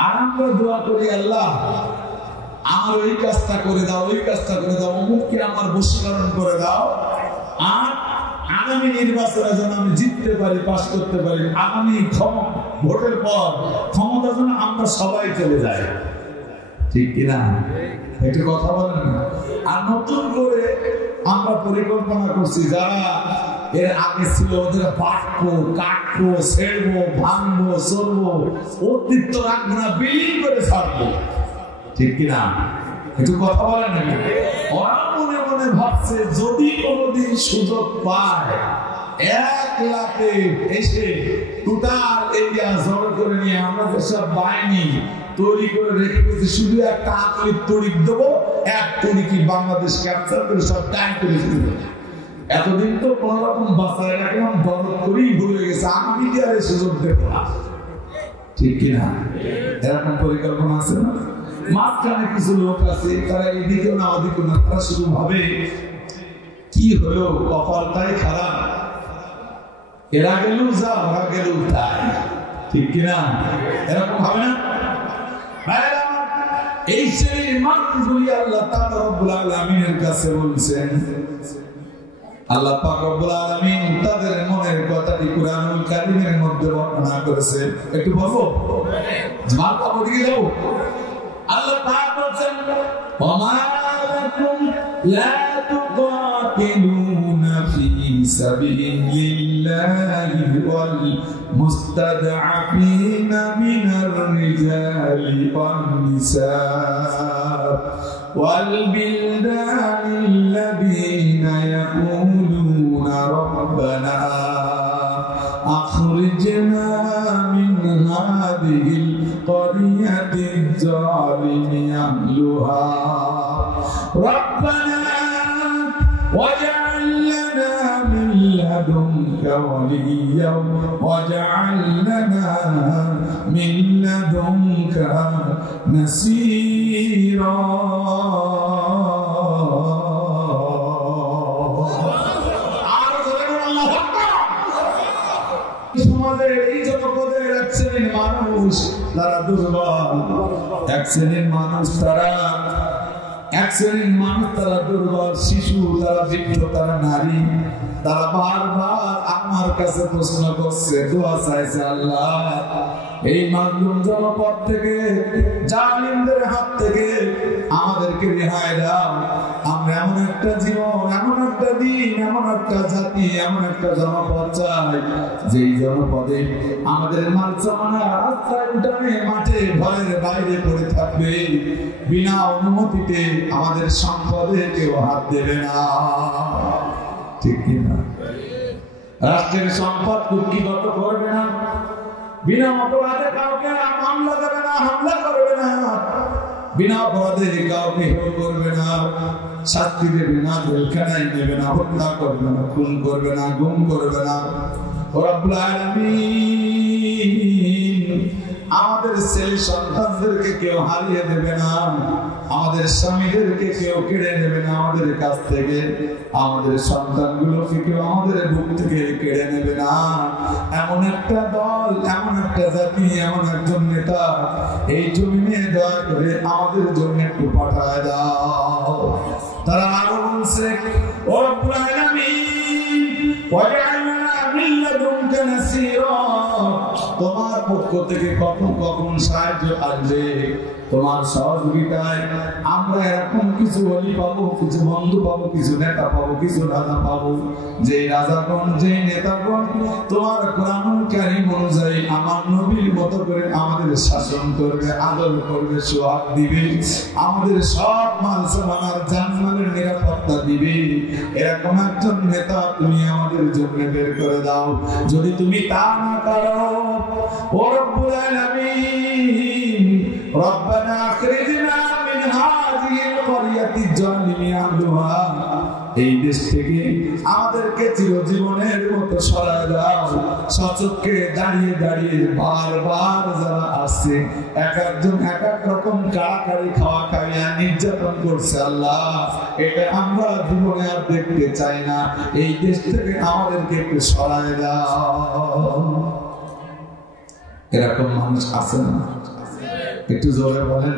আর আমরা দোয়া করি আল্লাহ আমার ওই কাজটা করে দাও, ওই কাজটা করে দাও, অমুককে আমার বশীকরণ করে দাও, আর আগামী নির্বাচনে যেন আমি জিততে পারি, পাস করতে পারি, আগামী ভোটের পর ক্ষমতা যেন আমরা সবাই চলে যাই। ঠিক কিনা? একটু কথা বলেন। আর নতুন করে আমরা পরিকল্পনা করছি, যারা এর আগে ছিল ওদের বাটবো, কাটবো, ছেড়বো, ভাঙবো, চলবো, অস্তিত্ব রাখবো না, বিলীন করে ছাড়বো। ঠিক কিনা? একটু কথা বলেন নাকি? ওরা মনে মনে ভাবছে যদি কোনোদিন সুযোগ পায় 1 লাখে এসে টোটাল এরিয়া জড়ো করে নিয়ে আমাদের সব বাহিনী তৈরি করে রেখে গেছে, শুধু একটা আতলিক তরিক দেবো, এক তরিকি বাংলাদেশ ক্যাপচার করে সব টাইম করে দেবো। এতদিন তো কোন রকম বাঁচায় রাখলাম, দরদ করেই ভুলে গেছে, আমি দিয়ে আর সুযোগ দেবো না। ঠিক কিনা? এরকম পরিকল্পনা আছে না? মাঝখানে কিছু লোক আছে, তারা এদিকেও না ওদিকেও না, তারা শুধু ভাবে কি হলো, কপালটাই খারাপ, এরা গেল যা, ওরা গেল তাই। ঠিক কিনা? এরকম হবে না? এই শ্রেণীর মানুষগুলি আল্লাহ তাআলা রব্বুল আলামিনের কাছে বলছেন, আল্লাহ পাক রব্বুল আলামিন তাদের মনের কথাটি কুরআনুল কারীমের মধ্যে বর্ণনা করেছেন। একটু বলবো, মাথা ওদিকে যাও। আল্লাহ পাক বলেন, ওয়া মা লাকুম লা তুকাতিলুনা ফি সাবিলিল্লাহি ওয়াল মুস্তাদআফিনা মিনার রিজালি ওয়ান নিসা ওয়াল বিলদানিল্লাযীনা ইয়াকুলুনা রাব্বানা আখরিজনা মিন হাযিহিল ক্বরিয়াতিজ জালিমি আহলুহা রাব্বানা ওয়াজআল লানা মিন লাদুনকা ওয়ালিয়্যা ওয়াজআল লানা মিন লাদুনকা নাসীরা। সমাজের এই জনপদের এক শ্রেণীর মানুষ তারা দুর্বল, এক শ্রেণীর মানুষ তারা দুর্বল, শিশু, তারা বৃদ্ধ, তারা নারী, তারা বারবার আমার কাছে প্রশ্ন করছে, দোয়া চাইছে, আল্লাহ এই মাজলুম জনপদ থেকে, জালিমদের হাত থেকে আমাদেরকে রেহাই দাও। আমরা এমন একটা জীবন, এমন একটা দিন, এমন একটা জাতি, এমন একটা জনপদ চাই যেই জনপদে আমাদের মালসামানা রাস্তায়, উঠানে, মাঠে, ঘরের বাইরে পড়ে থাকবে, বিনা অনুমতিতে আমাদের সম্পদে কেউ হাত দেবে না। ঠিক কিনা? রাষ্ট্রের সম্পদ কুক্ষিগত করবে না, বিনা অপরাধে কাউকে মামলা দেবে না, হামলা করবে না, বিনা অপরাধে কাউকে হেয় করবে না, শাস্তি দেবে না, জেলখানায় নেবে না, হত্যা করবে না, খুন করবে না, গুম করবে না। রব্বুল আলামিন আমাদের ছেলে সন্তানদেরকে কেউ হারিয়ে দেবে না, আমাদের স্বামীদেরকে কেউ কেড়ে নেবে না আমাদের কাছ থেকে, আমাদের সন্তানগুলোকে কেউ আমাদের বুক থেকে কেড়ে নেবে না। এমন একটা দল, এমন একটা জাতি, এমন একজন নেতা এই জমিনে দয়া করে আমাদের জন্য একটু পাঠায় দাও। তারা আরো বলছে, ও রব্বুল আলামিন ওয়াজআল লানা মিন লাদুনকা নাসীরা, তোমার পক্ষ থেকে কখন কখন সাহায্য আসবে, তোমার সহযোগিতায় আমরা এরকম কিছু ওলি পাবো, কিছু বন্ধু পাবো, কিছু নেতা পাবো, কিছু রাজা পাবো, যে রাজাগণ, যে নেতাগণ তোমার কোরআনুল কারীম অনুযায়ী আমার নবীর মতো করে আমাদের শাসন করবে, আদর করবে, সোহাগ দিবে, আমাদের সব মাল সামানার জানমালের নিরাপত্তা দিবে, এরকম একজন নেতা তুমি আমাদের জন্য বের করে দাও। যদি তুমি তা না করো, ও রব্বুল আলামিন রব্বানা আখরিজনা মিন হাযিহিল ক্বরিয়াতিজ জালিমি আহলুহা, এই দেশ থেকে আমাদেরকে চিরজীবনের মতো সরায় দাও। সচক্ষে দাঁড়িয়ে দাঁড়িয়ে বারবার যারা আসছে, এক একজন এক এক রকম কাড়াকাড়ি খাওয়া খাইয়া নির্যাতন করছে, আল্লাহ এটা আমরা জীবনে আর দেখতে চাই না, এই দেশ থেকে আমাদেরকে একটু সরায় দাও। এরকম মানুষ আছে না? একটু জোরে বলেন।